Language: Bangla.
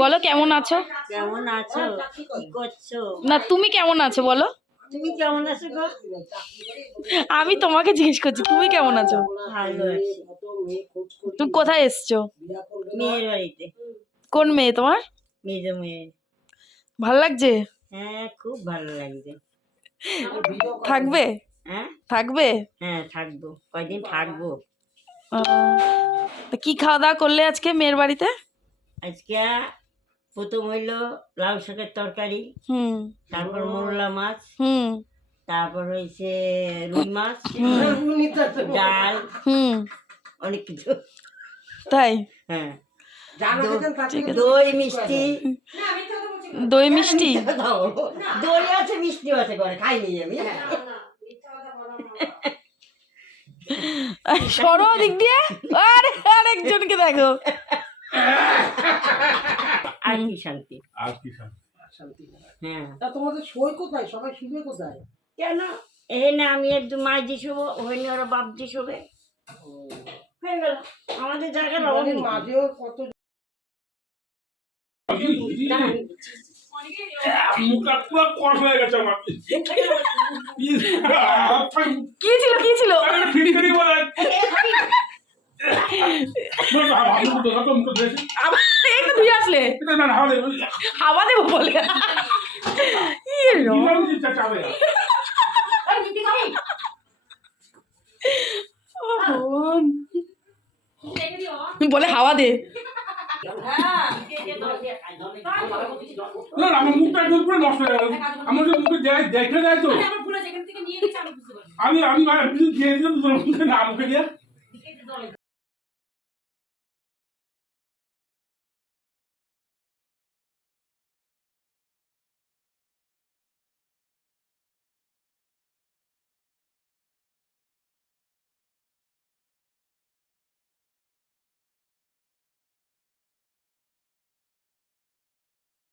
বলো কেমন আছো? কেমন আছো? কি করছো? না তুমি কেমন আছো বলো? তুমি কেমন আছো গো? আমি তোমাকে জিজ্ঞেস করছি তুমি কেমন আছো? ভালো আছি। তুমি কোথায় এসছো? মেয়ের বাড়িতে। কোন মেয়ে তোমার? মেজ মেয়ে। ভাল লাগছে? হ্যাঁ, খুব ভালো লাগছে। থাকবে? হ্যাঁ থাকবে? হ্যাঁ, থাকবো, কয়দিন থাকবো। তা কি খাওয়া দাওয়া করলে আজকে মেয়ের বাড়িতে? আজকে প্রথম হইলো লাউ শাকের তরকারি, হুম তারপর মোরলা মাছ, হুম তারপর হয়েছে রুই মাছ, ডাল, অনেক কিছু। তাই? হ্যাঁ, ঠিক আছে। দই মিষ্টি। দই মিষ্টি? দই আছে, মিষ্টি আছে, করে খাইনি আমি। সরো দিক দিয়ে। আরে আরেকজনকে দেখো। আর কি শান্তি, আর কি শান্তি। হ্যাঁ। তা তোমাদের সই কোথায়? সবাই শুবে কোথায়? কেন এই না আমি একটু মাঝি শোবো, হয়নি ওরা বাপজি শোবে, হয়ে গেল। আমাদের জায়গার অভাব নেই। মাঝেও কত মুখটা পুরো কষ হয়ে গেছে আমার। কি ছিল কি ছিল? ফিটকারি বলে আবার একটু ধুয়ে আসলে হাওয়া দেবো বলে। বলে হাওয়া দে। আমার মুখটা একদম পুরো নষ্ট হয়ে গেল। আমার যে মুখে দেখে দেয় তো আমি খেয়ে দিলাম না মুখে দিয়ে।